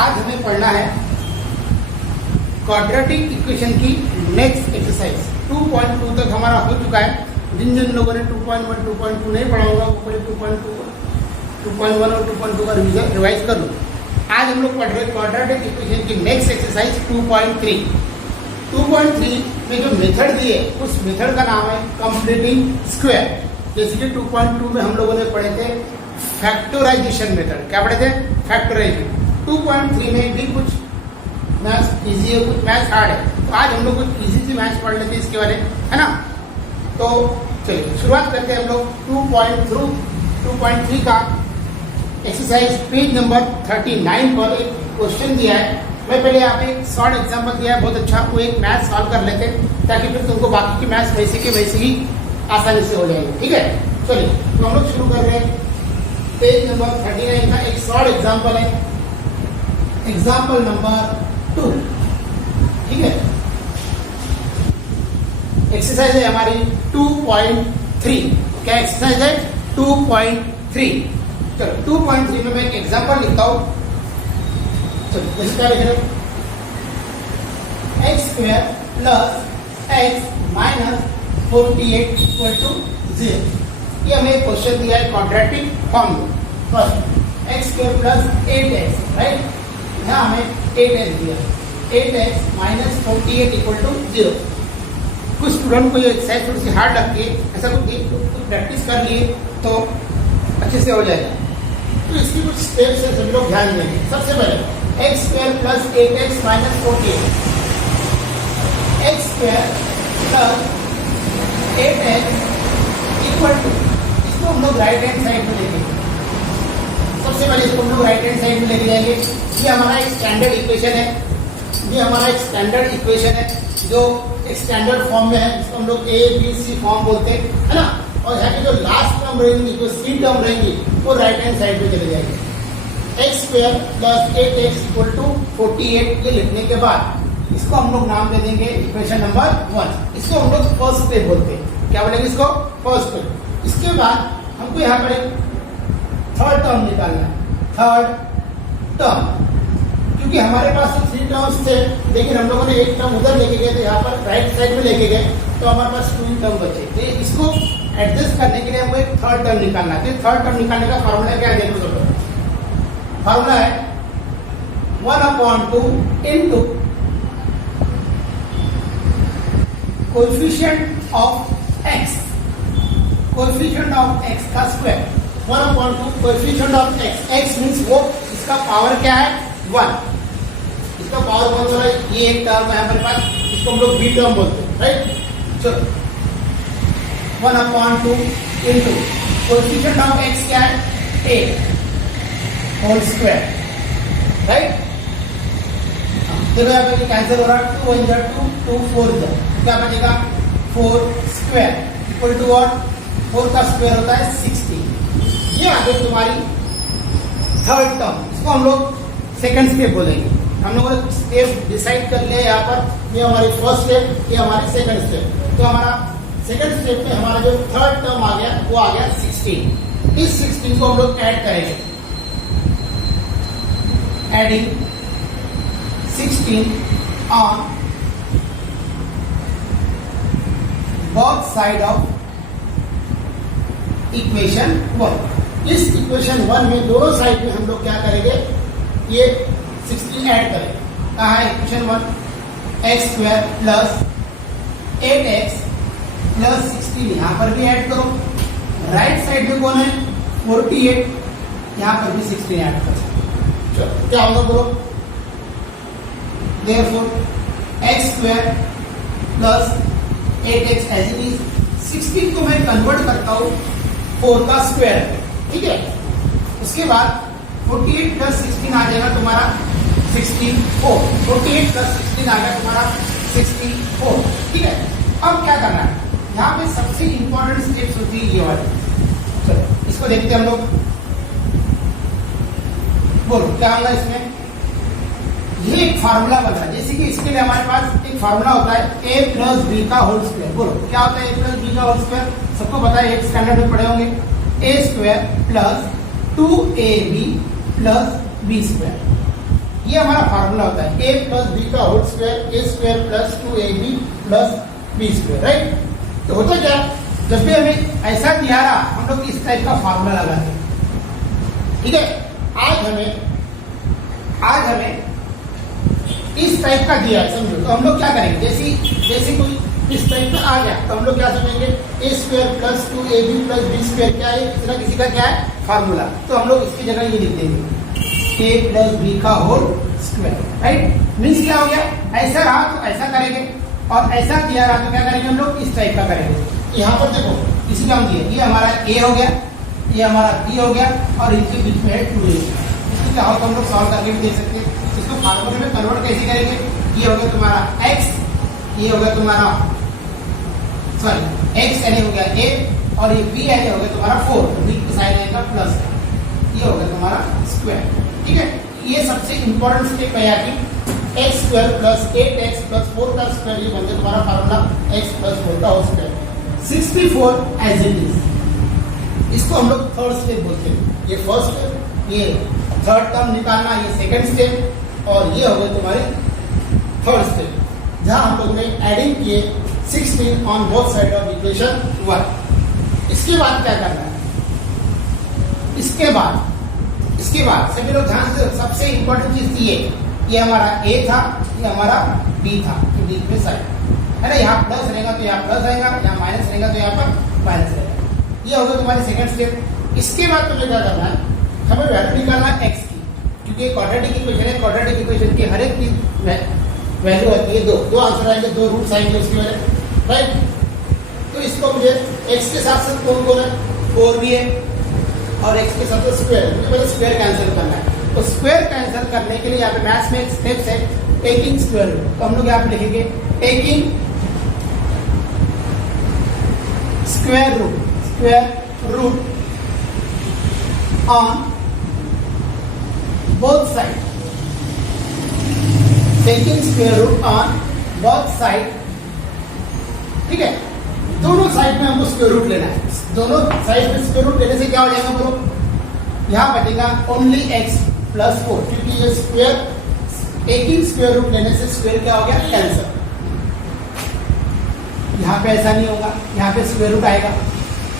आज हमें पढ़ना है क्वाड्रेटिक इक्वेशन की नेक्स्ट एक्सरसाइज। 2.2 तक हमारा हो चुका है। जिन जिन लोगों ने 2.1 2.2 नहीं पढ़ा होगा वो पहले 2.1 और 2.2 का रिवाइज कर लो। आज हम लोग पढ़ रहे क्वाड्रेटिक इक्वेशन की नेक्स्ट एक्सरसाइज 2.3। 2.3 में जो मेथड दिए उस मेथड का नाम है कंप्लीटिंग स्क्वायर। जैसे कि 2.2 में हम लोगों ने पढ़े थे फैक्टराइजेशन मेथड। क्या पढ़े थे? फैक्टराइजेशन। 2.3 में भी कुछ मैथ्स इजी है, कुछ मैथ्स हार्ड है। तो आज हम लोग कुछ इजी से मैथ्स पढ़ लेते हैं इसके बारे में, है ना। तो चलिए शुरुआत करते हैं हम लोग 2.3 का एक्सरसाइज पेज नंबर 39 पर एक क्वेश्चन दिया है। मैं पहले यहाँ पे एक शॉर्ट एग्जांपल दिया है बहुत अच्छा, वो एक मैथ सॉल्व कर लेते हैं ताकि फिर तुमको बाकी की मैथ्स वैसे के वैसे ही आसानी से हो जाएंगे। ठीक है, चलिए तो हम लोग शुरू कर रहे हैं। पेज नंबर 39 का एक शॉर्ट एग्जांपल है, एग्जांपल नंबर 2। ठीक है, एक्सरसाइज है हमारी 2.3। क्या एक्सरसाइज है? 2.3। चलो 2.3 में मैं एक एग्जांपल लिखता हूं। चलो जैसे क्या लिख रहे हो? X square plus X minus 48 equal to 0। ये हमें क्वेश्चन दिया है क्वाड्रेटिक फॉर्म में। First X square plus 8x, right. यहाँ हमें 8x दिया, 8x माइनस 48 इक्वल टू 0। कुछ स्टूडेंट को ये एक्सरसाइज थोड़ी सी हार्ड लगती है, ऐसा कुछ प्रैक्टिस कर लिए तो अच्छे से हो जाएगा। तो इसकी कुछ स्टेप्स है, सभी लोग ध्यान देंगे। सबसे पहले X square plus 8x minus 48, X square plus 8x equal to, इसको हम लोग राइट हैंड साइड में लेंगे। सबसे पहले इसको हम लोग राइट हैंड साइड में लेके जाएंगे। ये हमारा एक स्टैंडर्ड इक्वेशन है, ये हमारा एक स्टैंडर्ड इक्वेशन है जो एक स्टैंडर्ड फॉर्म में है, जिसको हम लोग ए बी सी फॉर्म बोलते हैं, है ना। और यहाँ की जो लास्ट टर्म रहेंगी, जो सी टर्म रहेंगी, वो राइट हैंड साइड में चले जाएंगे। X square plus 8x equal to 48 ये लिखने के बाद इसको हम लोग नाम दे देंगे इक्वेशन नंबर 1। इसको हम लोग फर्स्ट स्टेप बोलते हैं। क्या बोलेंगे इसको? First step. इसके बाद हमको यहाँ पर एक थर्ड टर्म निकालना है, थर्ड टर्म। क्योंकि हमारे पास तो 3 टर्म्स थे, लेकिन हम लोगों ने एक टर्म उधर लेके गए, तो यहाँ पर राइट साइड में लेके गए, तो हमारे पास 2 टर्म बचे। तो इसको एडजस्ट करने के लिए हमको एक थर्ड टर्म निकालना है। तो थर्ड टर्म निकालने का फॉर्मूला क्या है? देखो दोस्तों, फॉर्मूला है 1/2 into coefficient of X, coefficient of X का square. 1/2 coefficient of X, X means वो इसका पावर क्या है? 1। इसका पावर कौन सा है? ये एक टर्म है हमारे पास, इसको हम लोग बी टर्म बोलते हैं, राइट। चलो 1/2 इनटू कोएफिशिएंट ऑफ एक्स क्या है? 8 होल स्क्वायर, राइट। देखो यहाँ पे कैंसिल हो रहा है, 2 1 जा 2, 2 4 जा, क्या बचेगा? 4 स्क्वायर इक्वल टू व्हाट? 4 का स्क्वायर होता है 60। ये आ गई तुम्हारी थर्ड टर्म। इसको हम लोग सेकंड स्टेप बोलेंगे। हम लोगों ने स्टेप डिसाइड कर लिया यहाँ पर, ये हमारी फर्स्ट स्टेप, ये हमारी सेकंड स्टेप। तो हमारा सेकंड स्टेप में हमारा जो थर्ड टर्म आ गया वो आ गया 16। इस 16 को हम लोग ऐड करेंगे, adding 16 on both side of equation 1। इस इक्वेशन 1 में दोनों साइड में हम लोग क्या करेंगे? ये 16 ऐड करेंगे। कहा है equation 1? X square plus 8x plus 16, यहाँ पर भी ऐड करो। राइट साइड में कौन है? 48, यहाँ पर भी 16 ऐड करो। चलो क्या होगा बोलो? Therefore X square plus 8x as it is. 16 को मैं कन्वर्ट करता हूँ 4 का स्क्वायर, ठीक है। उसके बाद 48 प्लस 16 आ जाएगा तुम्हारा 64। 48 प्लस 16 आ गया तुम्हारा 64, ठीक है। अब क्या करना है? यहाँ पे सबसे इंपॉर्टेंट स्टेप्स होती है ये वाली। चलो इसको देखते हैं हम लोग। बोलो क्या होगा इसमें? ये एक फार्मूला बना, जैसे कि इसके लिए हमारे पास एक फार्मूला होता है a प्लस बी का होल स्क्वायर। बोलो क्या होता है a प्लस बी का होल स्क्वायर? सबको पता है, एक स्टैंडर्ड में पढ़े होंगे। a square plus 2ab plus B square. ये हमारा फार्मूला होता है a प्लस बी का whole square a square plus 2ab plus b square, right. तो होता क्या, जब भी हमें ऐसा दिया रहा हम लोग इस टाइप का फार्मूला लगाते हैं, ठीक है। आज हमें इस टाइप का दिया है, समझो। तो हम लोग क्या करेंगे, जैसे कोई इस टाइप का आ गया तो हम लोग क्या समझेंगे, a square plus 2ab plus b square क्या है, किसी ना किसी का क्या है फार्मूला। तो हम लोग इसकी जगह ये लिख देंगे a प्लस b का होल स्क्वायर, राइट। मीन्स क्या हो गया, ऐसा रहा तो ऐसा करेंगे और ऐसा दिया रहा तो क्या करेंगे हम लोग इस टाइप का करेंगे। यहाँ पर देखो इसी का हम दिए, ये हमारा a हो गया, ये हमारा b हो गया और इनके बीच में है 2a। इसको क्या हो तो हम लोग सॉल्व करके भी देख सकते हैं। इसको फार्मूले में कन्वर्ट कैसे करेंगे, ये हो गया तुम्हारा x, ये हो गया तुम्हारा सॉरी x यानी हो गया a और ये b यानी हो गया तुम्हारा 4, b की साइन आएगा प्लस, ये हो गया तुम्हारा स्क्वायर, ठीक है। ये सबसे इंपॉर्टेंट स्टेप है यार कि x square plus 8x plus 4 का स्क्वायर, ये बन गया तुम्हारा फार्मूला x प्लस 4 का whole square 64 as it is. इसको हम लोग थर्ड स्टेप बोलते हैं। ये फर्स्ट स्टेप, ये थर्ड टर्म निकालना, ये सेकंड स्टेप और ये हो गए तुम्हारे थर्ड स्टेप, जहां हम लोग ने एडिंग किए 16 on both side of equation 1। इसके बाद क्या करना है, इसके बाद सभी लोग ध्यान से, सबसे इंपॉर्टेंट चीज थी ये हमारा a था, ये हमारा b था, तो बीच में साइड है ना, यहाँ प्लस रहेगा तो यहाँ प्लस आएगा, यहाँ माइनस रहेगा तो यहाँ पर माइनस रहेगा। ये होगा तुम्हारे सेकंड स्टेप। इसके बाद तुम्हें क्या करना है, हमें वैल्यू निकालना है x की, क्योंकि क्वाड्रेटिक इक्वेशन है, क्वाड्रेटिक इक्वेशन की हर एक की वैल्यू आती है दो आंसर आएंगे, 2 रूट्स आएंगे उसकी वजह, राइट। तो इसको मुझे x के साथ साथ कौन है 4 भी है और x के साथ स्क्वायर, मुझे स्क्वायर कैंसिल करना है। तो स्क्वायर कैंसिल करने के लिए यहाँ पे मैथ्स में एक स्टेप्स है टेकिंग स्क्वायर रूट। तो हम लोग यहाँ पे लिखेंगे taking square root on both side, taking square root on both side, ठीक है। दोनों साइड में हमको स्क्वायर रूट लेना है। दोनों साइड में स्क्वायर रूट लेने से क्या हो जाएगा बोलो, यहाँ बचेगा ओनली x प्लस 4, क्योंकि ये स्क्वायर टेकिंग स्क्वायर रूट लेने से स्क्वायर क्या हो गया कैंसिल। यहाँ पे ऐसा नहीं होगा, यहाँ पे स्क्वायर रूट आएगा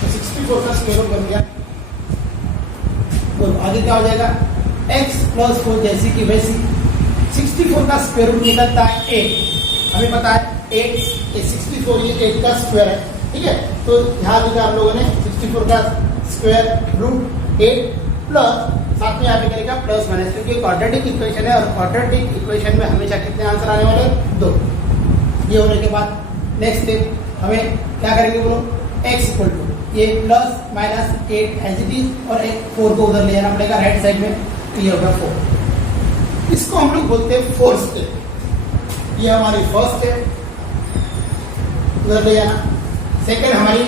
तो 64 का स्क्वायर रूट बन गया। तो आगे क्या हो जाएगा x प्लस 4 जैसी की वैसी, 64 का स्क्वायर रूट निकलता है 8। हमें पता है 8 64 ये 8 का स्क्वायर है, ठीक है। तो यहाँ लिखा हम लोगों ने 64 का स्क्वायर रूट 8 प्लस साथ में यहाँ पे करेगा प्लस माइनस, क्योंकि क्वाड्रेटिक इक्वेशन है और क्वाड्रेटिक इक्वेशन में हमेशा कितने आंसर आने वाले 2। ये होने के बाद नेक्स्ट स्टेप हमें क्या करेंगे बोलो, x इक्वल टू ये plus minus 8 as it is और 4 को उधर ले जाना पड़ेगा राइट साइड में, तो ये होगा 4। इसको हम लोग बोलते हैं फोर्थ स्टेप। ये हमारी फर्स्ट स्टेप, उधर ले जाना। सेकेंड हमारी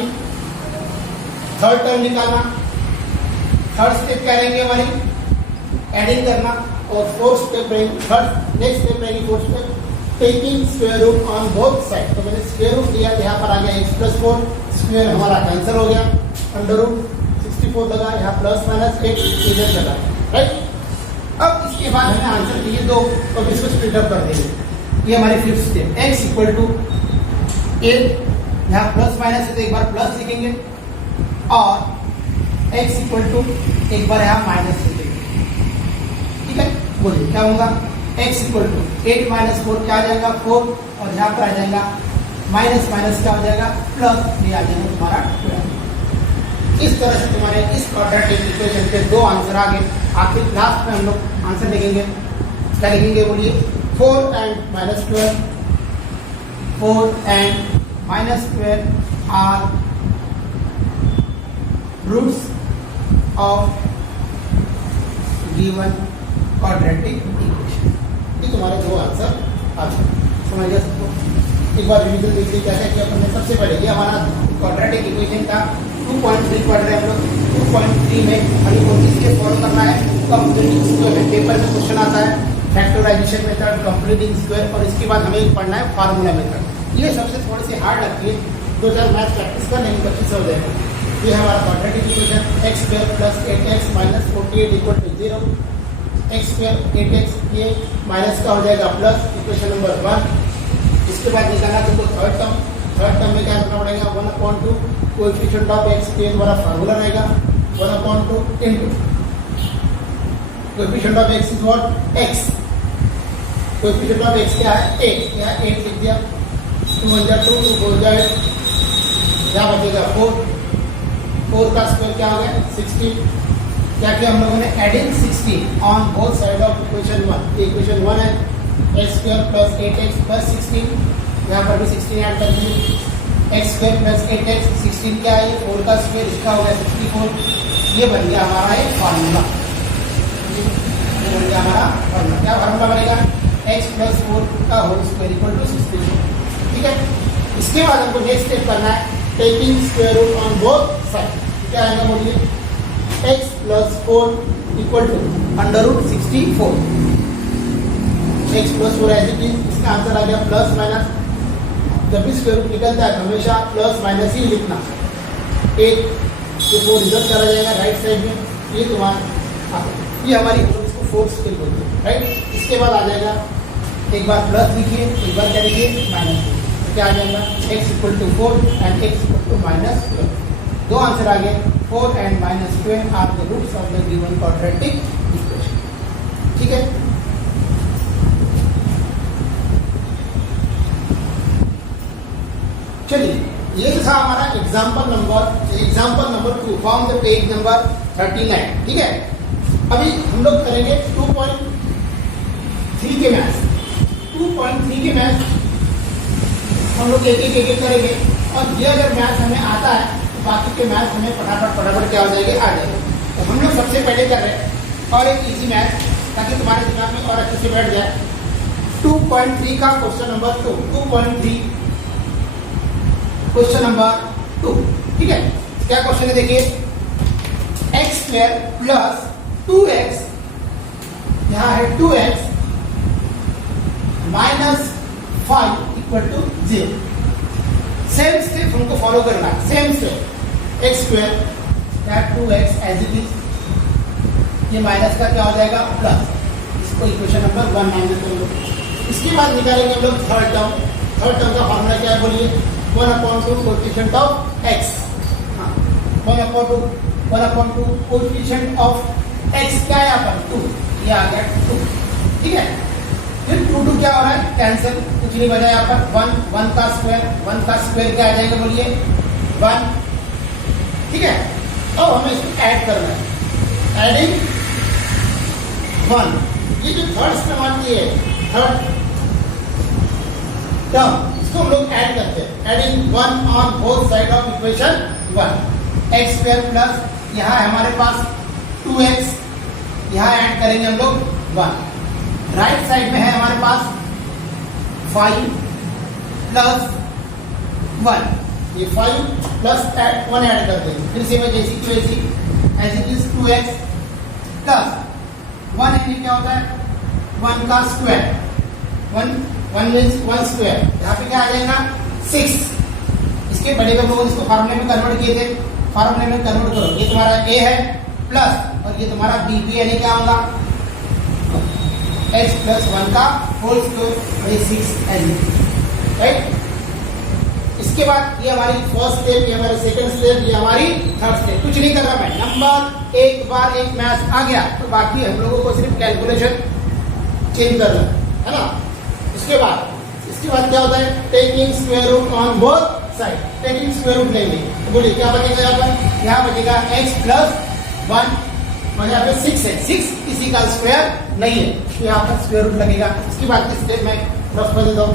थर्ड टर्म निकालना। थर्ड स्टेप क्या रहेंगे हमारी एडिंग करना और फोर्थ स्टेप रहेंगे थर्ड, नेक्स्ट स्टेप रहेगी fourth step taking square root on both side. तो मैंने स्क्वायर रूट लिया, यहाँ पर आ गया x प्लस 4, स्क्वायर हमारा कैंसिल हो गया, अंडर रूट 64 लगा, यहाँ प्लस माइनस 8 इधर लगा, राइट। अब इसके बाद हमें आंसर चाहिए 2, तो इसको स्प्लिट अप कर देंगे। ये हमारी fifth step, x equal to 8, यहाँ प्लस माइनस है तो एक बार प्लस लिखेंगे और x इक्वल टू एक बार यहाँ माइनस लिखेंगे, ठीक है। बोलिए क्या होगा, x इक्वल टू 8 माइनस 4 क्या आ जाएगा 4 और यहाँ पर आ जाएगा माइनस माइनस क्या हो जाएगा प्लस, ये आ जाएगा तुम्हारा 12। इस तरह से तुम्हारे इस क्वाड्रेटिक इक्वेशन के 2 आंसर आ गए। आखिर लास्ट में हम लोग आंसर लिखेंगे, क्या लिखेंगे बोलिए, 4 and minus 12, 4 and minus 12 are roots of given quadratic equation. ये तुम्हारे 2 आंसर आ गए, समझ गया सबको। एक बार रिवीजन देखिए क्या क्या किया अपन ने। सबसे पहले ये हमारा क्वाड्रेटिक इक्वेशन का 2.3 पढ़ रहे हैं हम लोग। 2.3 में खाली कोशिश के फॉलो करना है। कंप्लीटिंग स्क्वायर पेपर में क्वेश्चन आता है, फैक्टराइजेशन मेथड, कंप्लीटिंग स्क्वायर, और इसके बाद हमें पढ़ना है फार्मूला मेथड। ये सबसे थोड़ी सी हार्ड लगती है, 2-4 मैथ प्रैक्टिस कर लेंगे तो अच्छे से हो जाएगा। ये हमारा quadratic equation x² + 8x - 48 = 0, x square 8x, ये माइनस का हो जाएगा प्लस, इक्वेशन नंबर 1। इसके बाद निकालना तुमको थर्ड टर्म में क्या करना पड़ेगा, 1/2 कोएफिशिएंट ऑफ x के द्वारा फार्मूला रहेगा 1/2 into coefficient of x is what, x, coefficient of x क्या है 8, क्या 8 लिख दिया, 2 1 2 2 4 जाए, क्या बचेगा 4 का स्क्वायर क्या हो गया 16। क्या किया हम लोगों ने, adding 16 on both side of equation 1। Equation 1 है x square plus 8x plus 16, यहाँ पर भी 16 ऐड कर दिए, x स्क्वायर प्लस 8x, 16 क्या है 4 का स्क्वायर, इसका हो गया 64। ये बन गया हमारा एक फार्मूला, ये बन गया हमारा फार्मूला। क्या फार्मूला बनेगा, x प्लस 4 का होल स्क्वायर इक्वल टू 64। ठीक है, इसके बाद हमको नेक्स्ट स्टेप करना है, taking square root on both side. क्या आएगा बोलिए, x plus 4 equal to under root 64। x plus 4 as it is, इसका आंसर आ गया प्लस माइनस, जब भी स्क्वायर रूट निकलता है हमेशा प्लस माइनस ही लिखना। 8 से 4 इधर चला जाएगा राइट साइड में, ये तुम्हारा, ये हमारी इसको फोर्थ स्टेप बोलते हैं, राइट। इसके बाद आ जाएगा, एक बार प्लस लिखिए, एक बार क्या लिखिए माइनस, तो क्या आ जाएगा x equal to 4 and x equal to minus 12। दो आंसर आ गए, 4 and minus 12 are the roots of the given quadratic equation. ठीक है, चलिए ये तो था हमारा example number 2 from the page number 39। ठीक है, अभी हम लोग करेंगे 2.3 के मैथ्स। 2.3 के मैथ्स हम लोग एक करेंगे, और ये अगर मैथ्स हमें आता है तो बाकी के मैथ्स हमें फटाफट क्या हो जाएंगे, आ जाएंगे। तो हम लोग सबसे पहले कर रहे हैं और एक इजी मैथ, ताकि तुम्हारे दिमाग में और अच्छे से बैठ जाए। 2.3 का क्वेश्चन नंबर 2, 2.3 क्वेश्चन नंबर 2। ठीक है, क्या क्वेश्चन है देखिए, x स्क्वायर प्लस 2x, यहाँ है 2x minus 5 equal to 0। Same step हमको फॉलो करना है, same step, X square 2x as it is, ये माइनस का क्या हो जाएगा प्लस, इसको इक्वेशन नंबर 1 माइनस कर लो। इसके बाद निकालेंगे हम लोग थर्ड टर्म का फॉर्मूला क्या है बोलिए, 1/2 coefficient of x, 1/2 coefficient of x क्या है यहाँ पर 2, ये आ गया 2। ठीक है, फिर 2 क्या हो रहा है कैंसिल, कुछ नहीं बचा यहाँ पर 1 का स्क्वायर क्या आ जाएगा बोलिए 1। ठीक है, अब हमें इसको ऐड करना है, एडिंग 1, ये जो थर्ड टर्म आती है, थर्ड टर्म, इसको हम लोग ऐड करते हैं, adding 1 on both side of equation 1। X square plus यहाँ है हमारे पास 2x, यहाँ ऐड करेंगे हम लोग 1। राइट साइड में है हमारे पास 5 प्लस 1, ये 5 प्लस 1 ऐड कर देंगे, फिर से मैं जैसी की वैसी as it is 2x plus 1 यानी क्या होता है 1 का स्क्वायर, 1 मीन्स 1 स्क्वायर, यहाँ पे क्या आ जाएगा 6। इसके बड़े हम लोगों ने इसको फार्मूले में कन्वर्ट किए थे, फार्मूले में कन्वर्ट करो, ये तुम्हारा a है प्लस और ये तुम्हारा b यानी क्या होगा x प्लस 1 का होल स्क्वायर 6 एज, राइट। इसके बाद ये हमारी फर्स्ट स्टेप, ये हमारी सेकंड स्टेप, ये हमारी थर्ड स्टेप। कुछ नहीं कर रहा मैं, नंबर एक बार एक मैथ आ गया तो बाकी हम लोगों को सिर्फ कैलकुलेशन चेंज करना है ना। इसके बाद क्या होता है, taking square root on both side, taking square root लेंगे तो बोलिए क्या बनेगा यहाँ बचेगा x प्लस 1 और यहाँ पे 6 है, 6 किसी का स्क्वायर नहीं है तो यहाँ पर स्क्वायर रूट लगेगा। इसके बाद की स्टेप में रफ कर देता हूँ,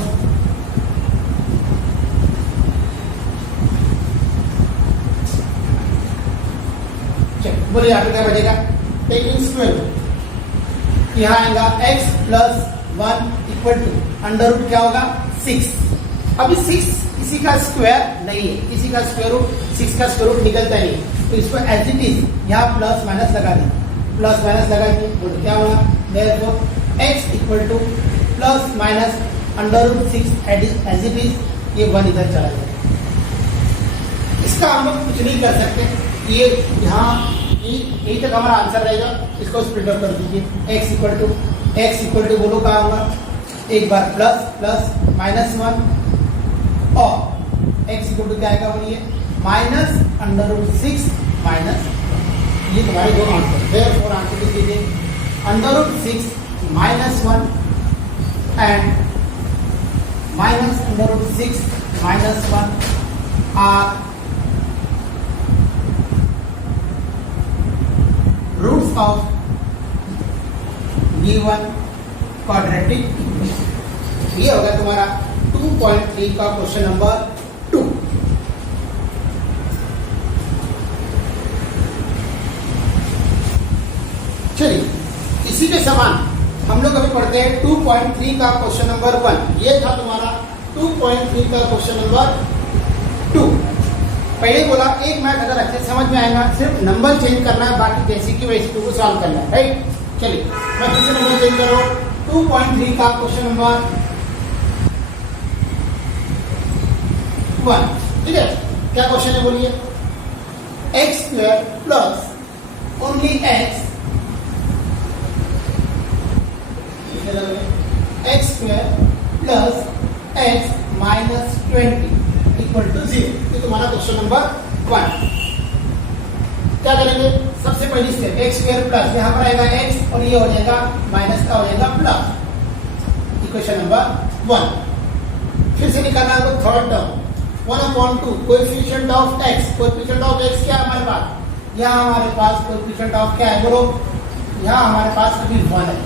बोलिए यहाँ पे क्या बचेगा, टेकिंग स्क्वायर रूट, यहाँ आएगा x plus 1 equal to under root क्या होगा 6। अभी 6 किसी का स्क्वायर नहीं है, किसी का स्क्वायर रूट 6 का स्क्वायर रूट निकलता नहीं, तो इसको एज इट इज यहाँ प्लस माइनस लगा दें, प्लस माइनस लगा के बोलो क्या होगा, therefore x equal to plus minus under root 6 as it is, ये 1 इधर चला जाएगा। इसका हम लोग कुछ नहीं कर सकते, ये यहाँ यही तक हमारा आंसर रहेगा। इसको स्प्लिट आउट कर दीजिए। x इक्वल टू बोलो क्या होगा, एक बार प्लस प्लस -1 और x इक्वल टू क्या आएगा बोलिए, -√6 माइनस, ये तुम्हारे दो आंसर। देयरफॉर आंसर लिख दीजिए √6 -1 and -√6 -1 are roots of given quadratic equation। ये होगा तुम्हारा 2.3 का क्वेश्चन नंबर 2। चलिए इसी के समान हम लोग अभी पढ़ते हैं 2.3 का क्वेश्चन नंबर 1। ये था तुम्हारा 2.3 का क्वेश्चन नंबर 2। पहले बोला एक मैथ अगर अच्छे समझ में आएगा, सिर्फ नंबर चेंज करना है, बाकी जैसे कि वैसे को सॉल्व करना है, राइट। चलिए मैं फिर से नंबर चेंज कर रहा हूँ। 2.3 का क्वेश्चन नंबर 1, ठीक है। क्या क्वेश्चन है बोलिए, x² plus only x x² plus x minus 20 equal to 0। ये तुम्हारा क्वेश्चन नंबर 1। क्या करेंगे, सबसे पहली स्टेप x² प्लस, यहाँ पर आएगा x और ये हो जाएगा माइनस का हो जाएगा प्लस, इक्वेशन नंबर 1। फिर से निकालना है third term 1/2 coefficient of x। Coefficient of x क्या है हमारे पास, यहाँ हमारे पास कोएफिशिएंट ऑफ क्या है बोलो, यहाँ हमारे पास अभी 1 है।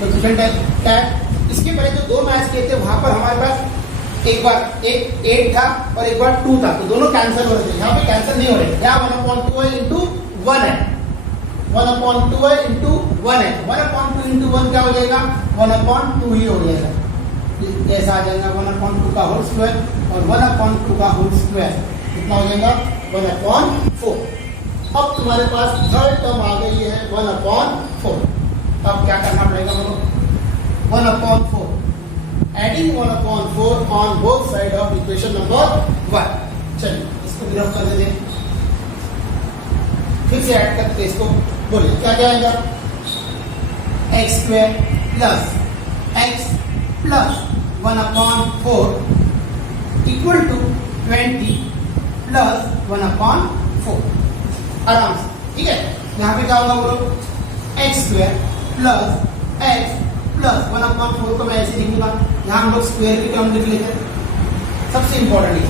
कोएफिशिएंट क्या है, इसके पहले जो दो मैथ्स किए थे वहां पर हमारे पास एक बार एक 8 था और एक बार 2 था, तो दोनों कैंसिल हो रहे थे। यहाँ पे कैंसिल नहीं हो रहे, यहाँ 1/2 है इंटू 1 है, 1/2 है इंटू 1 है। 1/2 इंटू 1 क्या हो जाएगा, 1/2 ही हो जाएगा। ऐसा आ जाएगा 1/2 का होल स्क्वायर और 1/2 का होल स्क्वायर कितना हो जाएगा 1/4। अब तुम्हारे पास थर्ड टर्म आ गई है 1/4। अब क्या करना पड़ेगा बोलो, 1/4 adding 1/4 on both side of equation number 1। चलिए इसको ग्राफ कर देते हैं, फिर से ऐड करते इसको, बोलिए क्या क्या आएगा, x² plus x plus 1/4 equal to 20 plus 1/4। आराम से, ठीक है। यहाँ पे क्या होगा बोलो, x² प्लस x प्लस 1/4 को मैं ऐसे लिख दूंगा, यहाँ हम लोग स्क्वायर की टर्म लिख लेते हैं, सबसे इंपॉर्टेंट है,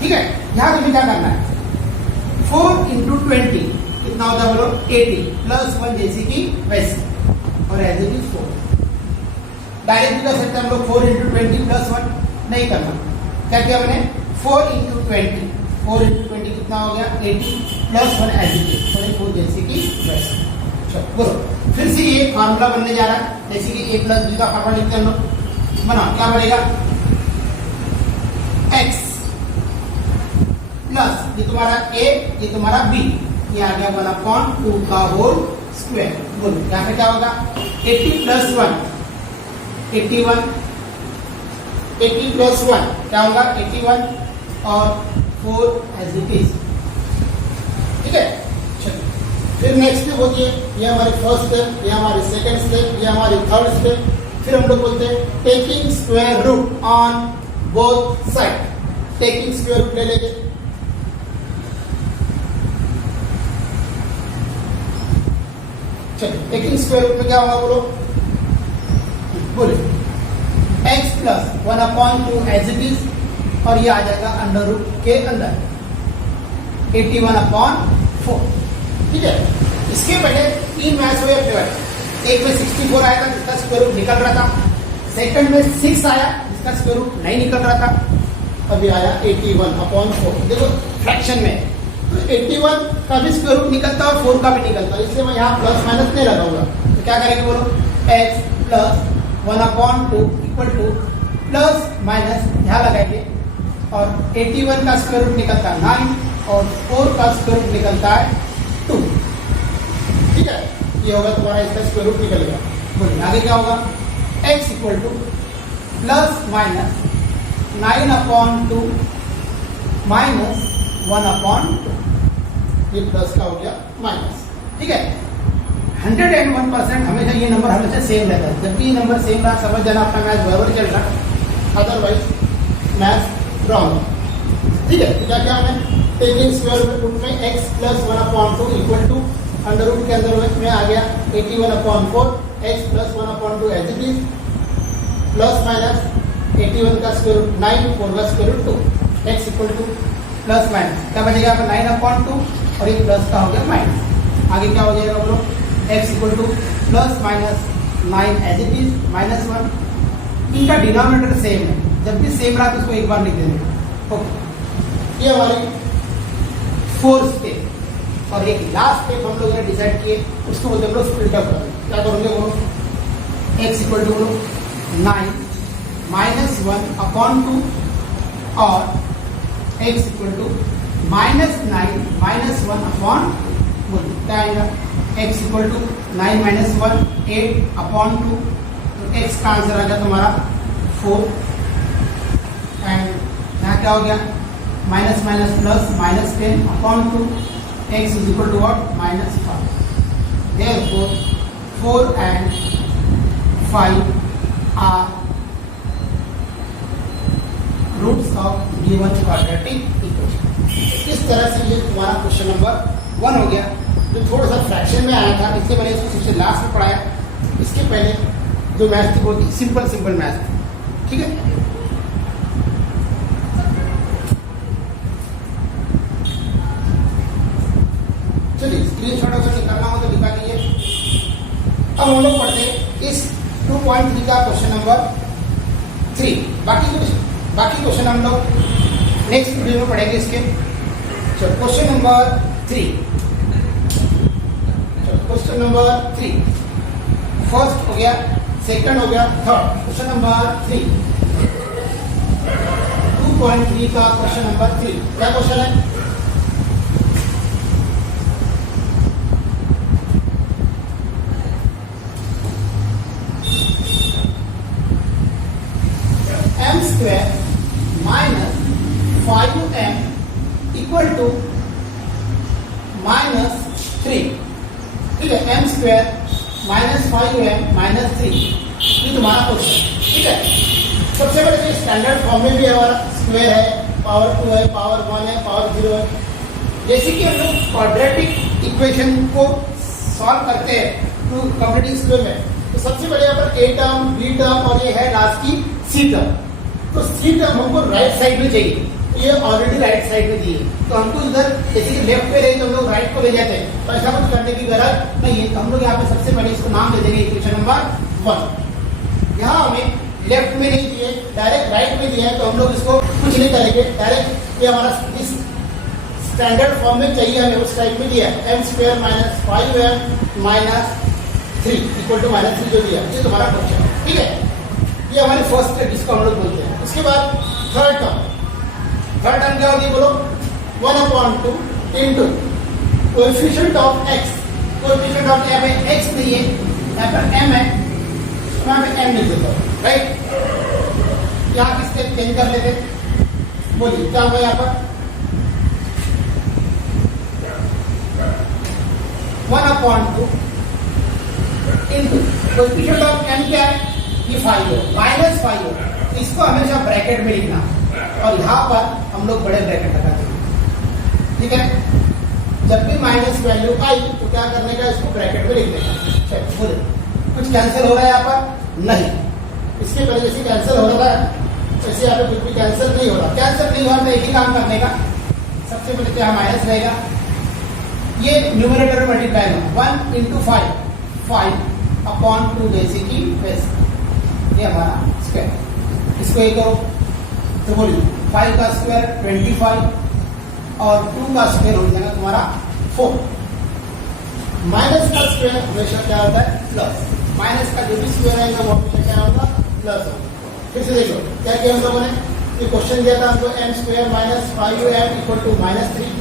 ठीक है। यहाँ तुम्हें क्या करना है, 4 इंटू 20 कितना होता है बोलो 80 प्लस 1 जैसे कि वैसे, और एज इट इज 4। डायरेक्ट भी कर सकते हैं हम लोग 4 इंटू 20 प्लस 1, नहीं करना। क्या किया मैंने, 4 इंटू 20 कितना हो गया 80 प्लस 1 एज इट इज 4 जैसे कि वैसे। चलो बोलो, फिर से ये फार्मूला बनने जा रहा है, जैसे कि a प्लस b का फार्मूला लिखते हैं हम लोग। बनाओ, क्या बनेगा, x प्लस ये तुम्हारा a, ये तुम्हारा b, ये आ गया 1/2 का होल स्क्वायर। बोलो यहाँ पे क्या होगा, 80 प्लस 1 81, 80 प्लस 1 क्या होगा 81 और 4 एज इट इज, ठीक है। फिर नेक्स्ट स्टेप होती है, ये हमारी फर्स्ट स्टेप, ये हमारी सेकंड स्टेप, ये हमारी थर्ड स्टेप। फिर हम लोग बोलते हैं taking square root on both side. Taking square root ले लेंगे, चलिए टेकिंग स्क्वायर रूट में क्या होगा बोलो, बोलिए x plus 1/2 as it is और ये आ जाएगा अंडर रूट के अंदर 81/4, ठीक है। इसके पहले 3 मैथ्स हुए अपने, एक में 64 आया था जिसका स्क्वायर रूट निकल रहा था, सेकंड में 6 आया जिसका स्क्वायर रूट नहीं निकल रहा था, अभी आया 81/4। देखो फ्रैक्शन में तो 81 का भी स्क्वायर रूट निकलता है और 4 का भी निकलता है, इसलिए मैं यहाँ प्लस माइनस नहीं लगाऊंगा। तो क्या करेंगे बोलो, x plus 1/2 equal to plus minus यहाँ लगाएंगे और 81 का स्क्वायर रूट निकलता है 9 और 4 का स्क्वायर रूट निकलता है 2, ठीक है। ये होगा तुम्हारा, इसका स्क्वायर रूट निकल गया। बोलिए आगे क्या होगा, x equal to plus minus 9/2 minus 1/2, ये प्लस का हो गया माइनस। ठीक है, 101% हमेशा ये नंबर हमेशा सेम रहता है। जब भी ये नंबर सेम रहा समझ जाना अपना मैथ बराबर चल रहा, अदरवाइज मैथ रॉन्ग। ठीक है, तो क्या क्या हमें टेकिंग स्क्वायर रूट में x plus 1/2 equal to under root के अंदर में आ गया 81/4 x plus 1/2 as it is plus minus 81 का स्क्वायर रूट 9 4 का square root 2 x equal to plus minus क्या बचेगा आपका 9/2 और ये प्लस का हो गया माइनस। आगे क्या हो जाएगा बोलो, x equal to plus minus 9 as it is minus 1। इनका डिनोमिनेटर सेम है, जब भी सेम रहा तो उसको एक बार लिख देंगे। ओके, ये हमारी फोर्थ स्टेप और एक लास्ट स्टेप हम लोगों ने डिसाइड किए, उसको बोलते हैं स्प्लिट अप करेंगे। क्या करोगे बोलो, x इक्वल टू 9 माइनस 1/2 और x equal to minus 9 minus 1/2 क्या आएगा, x इक्वल टू 9 माइनस 1 8/2 तो x का आंसर आ गया तुम्हारा 4 एंड यहाँ क्या हो गया minus minus plus minus 10/2 x is equal to what minus 5। Therefore 4 and 5 are roots of given quadratic equation. इस तरह से ये तुम्हारा क्वेश्चन नंबर 1 हो गया, जो थोड़ा सा फ्रैक्शन में आया था। इससे मैंने इसको सबसे लास्ट में पढ़ाया, इसके पहले जो मैथ थी वो सिंपल मैथ थी। ठीक है, चलिए स्क्रीन शॉट अगर निकालना हो तो निकाल लीजिए। अब हम लोग पढ़ते हैं इस 2.3 का क्वेश्चन नंबर 3। बाकी क्वेश्चन हम लोग नेक्स्ट वीडियो में पढ़ेंगे इसके। चलो question number 3, question number 3 first हो गया, सेकंड हो गया, थर्ड। क्वेश्चन नंबर 3 2.3 का क्वेश्चन नंबर 3 क्या क्वेश्चन है, m square minus 5m equal to minus 3। ठीक है, m square minus 5m minus 3 ये तुम्हारा क्वेश्चन। ठीक है, सबसे पहले तो स्टैंडर्ड फॉर्म में भी हमारा स्क्वायर है, पावर 2 है, पावर 1 है, पावर 0 है। जैसे कि हम लोग क्वाड्रेटिक इक्वेशन को सॉल्व करते हैं टू कंप्लीटिंग स्क्वायर में, तो सबसे पहले यहाँ पर a टर्म, b टर्म और ये है लास्ट की c टर्म। तो सी टर्म हमको राइट साइड में चाहिए, ये ऑलरेडी राइट साइड में दी है, तो हमको इधर जैसे कि लेफ्ट पे रहे तो हम लोग राइट को ले जाते हैं, तो ऐसा कुछ करने की जरूरत नहीं है। तो हम लोग यहाँ पे सबसे पहले इसको नाम दे देंगे इक्वेशन नंबर 1। यहाँ हमें लेफ्ट में नहीं दिए, डायरेक्ट राइट में दिया है, तो हम लोग इसको कुछ नहीं करेंगे, डायरेक्ट ये हमारा इस स्टैंडर्ड फॉर्म में चाहिए, हमें उस टाइप में दिया है m square minus 5m minus 3 equal to minus 3 जो दिया, ये तुम्हारा क्वेश्चन है। ठीक है, ये हमारी फर्स्ट स्टेप जिसको हम लोग बोलते हैं। उसके बाद थर्ड टर्म क्या होगी बोलो, 1/2 into coefficient of x। Coefficient of यहाँ पे x नहीं है, यहाँ पर m है, तो यहाँ पे m लिख देता हूँ, राइट। यहाँ की स्टेप चेंज कर लेते, बोलिए क्या होगा यहाँ पर 1/2 इंटू कोएफिशिएंट ऑफ m क्या है, ये 5 हो, माइनस 5 हो, इसको हमेशा ब्रैकेट में लिखना और यहाँ पर हम लोग बड़े ब्रैकेट लगाते हैं। ठीक है, जब भी माइनस वैल्यू आई तो क्या करने का, इसको ब्रैकेट में लिख देना। चलो बोले कुछ कैंसिल हो रहा है यहाँ पर नहीं, इसके पहले जैसे कैंसिल हो रहा है वैसे यहाँ पे कुछ भी कैंसिल नहीं हो रहा। कैंसिल नहीं हुआ तो एक ही काम करने का, सबसे पहले क्या माइनस रहेगा, ये न्यूमरेटर में मल्टीप्लाई होगा 1 इंटू 5/2 जैसे कि वैसे, ये हमारा स्क्वायर। इसको ये करो तो बोलिए 5 का स्क्वायर 25 और 2 का स्क्वायर हो जाएगा तुम्हारा 4। माइनस का स्क्वायर हमेशा क्या होता है प्लस, माइनस का जो भी स्क्वायर आएगा वो हमेशा क्या होगा प्लस होगा। फिर से देखो क्या किया हम लोगों ने, ये क्वेश्चन दिया था हमको m square minus 5m equal to minus 3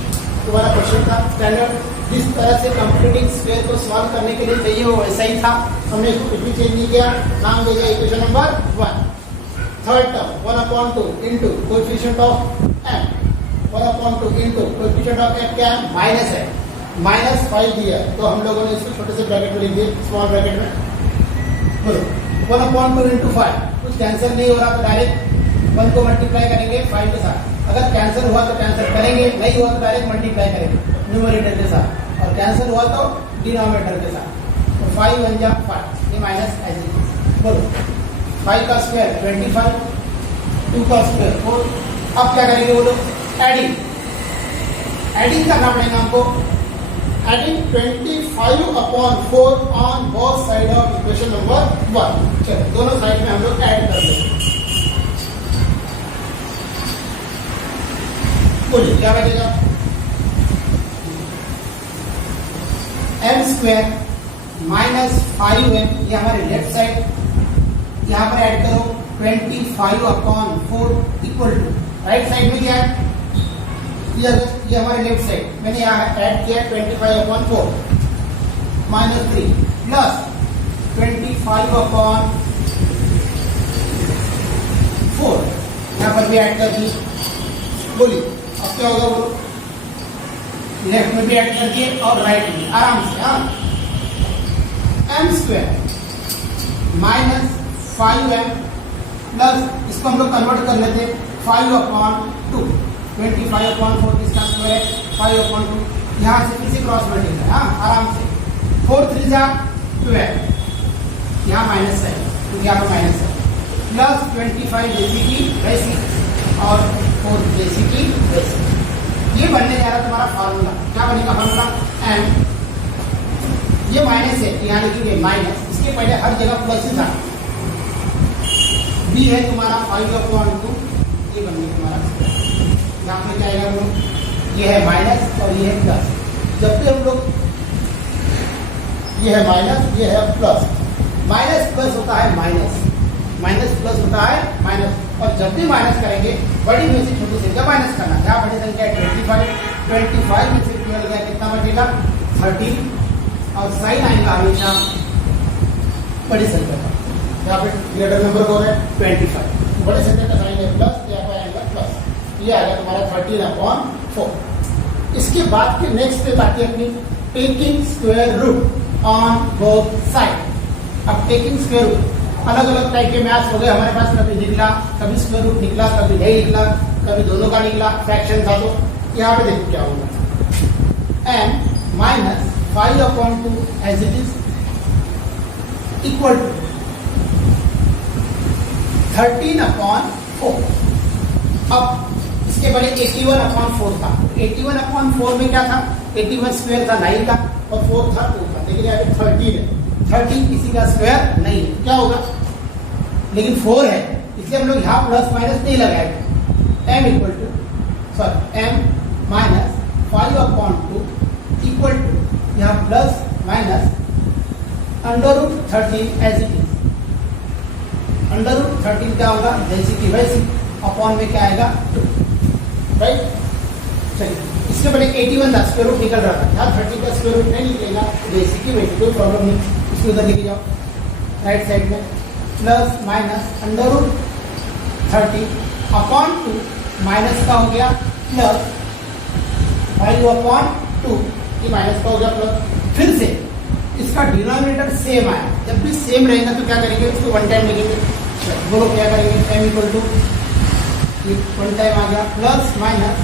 तुम्हारा क्वेश्चन था स्टैंडर्ड। जिस तरह से कंप्लीटिंग स्क्वायर को सॉल्व करने के लिए चाहिए वो वैसा ही था, हमने इसको कुछ भी चेंज नहीं किया, नाम दे दिया equation number 1। Third term 1/2 into coefficient of m, 1/2 into coefficient of f क्या है माइनस है, -5 दिया तो हम लोगों ने इसको छोटे से ब्रैकेट में लिख दिया, स्मॉल ब्रैकेट में। बोलो 1/2 इंटू 5, कुछ कैंसिल नहीं हो रहा तो डायरेक्ट 1 को मल्टीप्लाई करेंगे 5 के साथ। अगर कैंसिल हुआ तो कैंसिल करेंगे, नहीं हुआ तो डायरेक्ट मल्टीप्लाई करेंगे न्यूमरेटर के साथ, और कैंसिल हुआ तो डिनोमिनेटर के साथ। तो 5 1 जा 5, ये माइनस ऐसे। बोलो 5 का स्क्वायर 25, 2 का स्क्वायर 4। अब क्या करेंगे बोलो, एडिंग करना पड़ेगा हमको। Adding 25/4 on both side of equation number 1। चलो दोनों साइड में हम लोग ऐड कर लेंगे। बोलिए क्या बचेगा, m² -5m, ये हमारे लेफ्ट साइड, यहाँ पर ऐड करो 25/4 इक्वल टू राइट साइड में क्या है, ये हमारे लेफ्ट साइड, मैंने यहाँ ऐड किया 25/4 -3 प्लस 25/4, यहाँ पर भी ऐड कर दी। बोलिए अब क्या होगा, बोलो लेफ्ट में भी ऐड कर दिए और राइट में आराम से। हाँ, m² -5m प्लस, इसको हम लोग कन्वर्ट कर लेते 5/2, 25/4 इसका स्क्वायर है 5/2, यहाँ से फिर से क्रॉस मल्टीप्लाई। हाँ आराम से, 4 3 जा 12, यहाँ माइनस है क्योंकि यहाँ पर माइनस है, प्लस 25 जैसी की वैसी और 4 जैसी की वैसी। ये बनने जा रहा है तुम्हारा फार्मूला। क्या बनेगा फार्मूला, m, ये माइनस है यहाँ लिखेंगे माइनस, इसके पहले हर जगह प्लस ही था। b है तुम्हारा 5/2, ये बन गया तुम्हारा, यहाँ पे क्या आएगा हम लोग, ये है माइनस और ये है प्लस। जब भी हम लोग, ये है माइनस ये है प्लस, माइनस प्लस होता है माइनस, माइनस प्लस होता है माइनस, और जब भी माइनस करेंगे बड़ी में से छोटी संख्या माइनस करना। यहाँ बड़ी संख्या है 25 में से 12 गया कितना बचेगा 13, और साइन आएगा हमेशा बड़ी संख्या का। यहाँ पे ग्रेटर नंबर कौन है 25, बड़ी संख्या का साइन है प्लस, यहाँ पर आएगा प्लस, ये आएगा तुम्हारा 13/4। इसके बाद के नेक्स्ट पे बात है अपनी taking square root on both side. अब टेकिंग स्क्वायर रूट, अलग अलग टाइप के मैथ्स हो गए हमारे पास, कभी निकला, कभी स्क्वायर रूट निकला, कभी नहीं निकला, कभी दोनों का निकला, फ्रैक्शन था। तो यहाँ पे देखो क्या होगा, m -5/2 as it is equal to 13/4। अब इसके पहले 81/4 था, 81/4 में क्या था, 81 स्क्वायर था 9 का और 4 था 2 का, लेकिन यहाँ पे 13 है, 13 किसी का स्क्वायर नहीं है, क्या होगा, लेकिन 4 है, इसलिए हम लोग यहाँ प्लस माइनस नहीं लगाएंगे। m equal to m -5/2 equal to यहाँ plus minus √13 as it is. √13 क्या होगा, जैसी की वैसी, अपॉन में क्या आएगा 2, राइट। चलिए इसके पहले 81 का स्क्वायर रूट निकल रहा था, यहाँ 30 का स्क्वायर रूट नहीं निकलेगा, जैसी की वैसी, कोई प्रॉब्लम नहीं, इसको उधर लेके जाओ राइट साइड में, प्लस माइनस √30/2 माइनस का हो गया प्लस 5/2, ये माइनस का हो गया प्लस। फिर से इसका डिनोमिनेटर सेम आया, जब भी सेम रहेगा तो क्या करेंगे, उसको वन टाइम लिखेंगे। बोलो क्या करेंगे, m equal to one time आ गया plus minus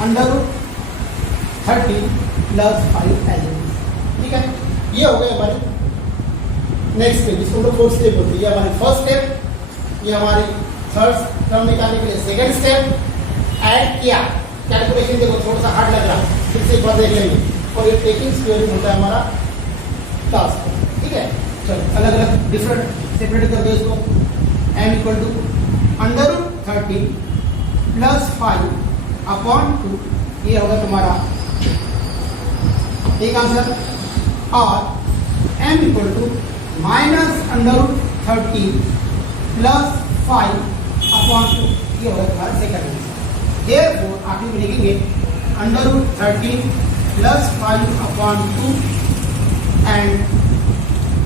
√30 plus 5 as it is. ठीक है, ये हो गए हमारे नेक्स्ट स्टेप, इसको हम लोग फोर्थ स्टेप बोलते हैं। ये हमारे फर्स्ट स्टेप, ये हमारे थर्ड टर्म निकालने के लिए सेकंड स्टेप। ऐड किया, कैलकुलेशन देखो थोड़ा सा हार्ड लग रहा है, फिर से एक बार देख लेंगे। और ये टेकिंग स्क्वायर रूट होता है हमारा टास्क, ठीक है। चलो अलग अलग डिफरेंट सेपरेट कर दो इसको। m इक्वल टू √30 प्लस 5/2, ये होगा तुम्हारा एक आंसर। और m इक्वल टू -√30 प्लस 5/2, ये होगा तुम्हारा सेकंड आंसर। देयरफॉर आखिर में लिखेंगे √30 plus 5/2 and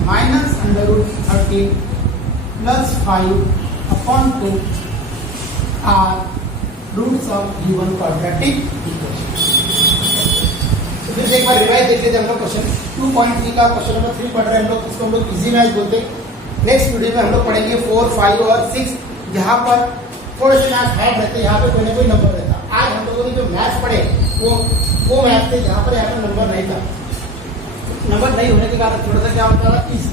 -√30 plus 5/2 are roots of given quadratic equation. फिर से एक बार रिवाइज देख लेते हैं हम लोग क्वेश्चन 2.3 का क्वेश्चन नंबर 3 पढ़ रहे हैं हम लोग, इसको हम लोग इजी मैथ बोलते हैं। नेक्स्ट वीडियो में हम लोग पढ़ेंगे 4, 5 और 6, जहाँ पर थोड़े से मैथ हार्ड रहते हैं, यहाँ पे कोई ना कोई नंबर रहता। आज हम लोगों ने जो मैथ पढ़े वो मैथ थे जहाँ पर यहाँ पर नंबर नहीं था। नंबर नहीं होने के कारण थोड़ा सा क्या होता है इजी।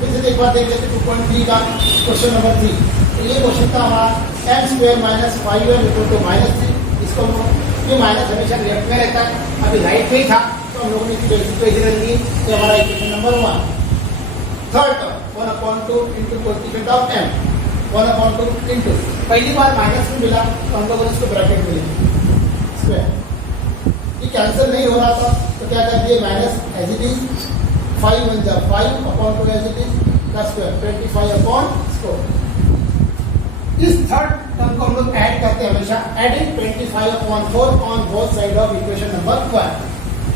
फिर से एक बार देख लेते 2.3 का क्वेश्चन नंबर 3। तो ये क्वेश्चन था हमारा m² - 5m = -3। इसको ये माइनस हमेशा लेफ्ट में रहता है, अभी राइट में ही था तो हम लोगों ने इसकी इक्वेशन रख दी। तो हमारा equation number 1 third term 1/2 × coefficient of m 1/2 × पहली बार माइनस में मिला तो हम लोगों ने इसको ब्रैकेट में लिखा स्क्वायर। ये कैंसिल नहीं हो रहा था तो क्या कर दिए minus as it is 5 × 5/2 as it is plus square 25/4। इस थर्ड टर्म को हम लोग ऐड करते हैं हमेशा, adding 25/4 on both side of equation number 1।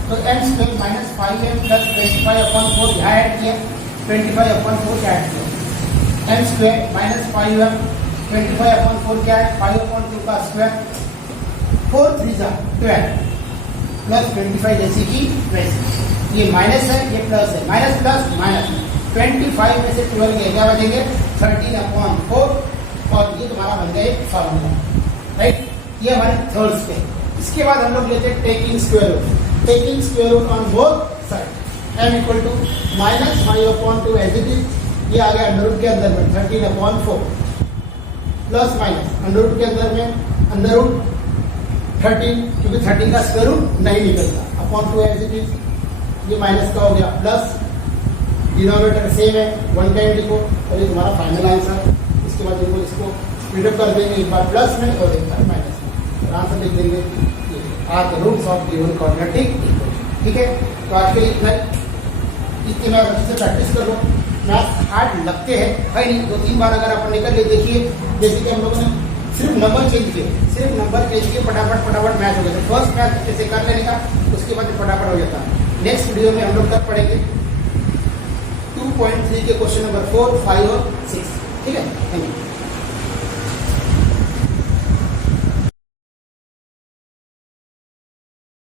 तो m² - 5m + 25/4 यहाँ ऐड किया, 25/4 क्या ऐड किया, m² - 5m 25/4 क्या है 5/2 का स्क्वायर 4 3 12 प्लस 25 जैसे कि वैसे। ये माइनस है ये प्लस है, माइनस प्लस माइनस 25 में से 12 ये क्या बचेंगे 13/4 और ये तुम्हारा बन गया एक फॉर्मूला, राइट। ये हमारे थर्ड स्टेप। इसके बाद हम लोग लेते हैं taking square root on both side m = -5/2 as it is, ये आ गया अंडर रूट के अंदर में 13/4 प्लस माइनस अंडर रूट के अंदर में अंडर रूट 13, क्योंकि 13 का स्क्वायर रूट नहीं निकलता अपॉन 2 एज इट इज, ये माइनस का हो गया प्लस डिनोमिनेटर सेम है 1 टाइम लिखो और ये तुम्हारा फाइनल आंसर। इसके बाद देखो इसको स्प्लिट अप कर देंगे, एक बार प्लस में और एक बार माइनस में, आंसर लिख देंगे are the roots of given quadratic equation. ठीक है, तो आज के लिए इतना ही। इसके बाद अच्छे से प्रैक्टिस कर लो। मैथ हार्ड लगते हैं है नहीं, 2-3 बार अगर अपन निकल ले देखिए, जैसे कि हम लोगों ने सिर्फ नंबर चेंज किए फटाफट मैथ हो गया। फर्स्ट मैथ ऐसे कर लेने का, उसके बाद फटाफट हो जाता है। नेक्स्ट वीडियो में हम लोग तक पढ़ेंगे 2.3 के क्वेश्चन नंबर 4, 5 और 6। ठीक है, थैंक यू।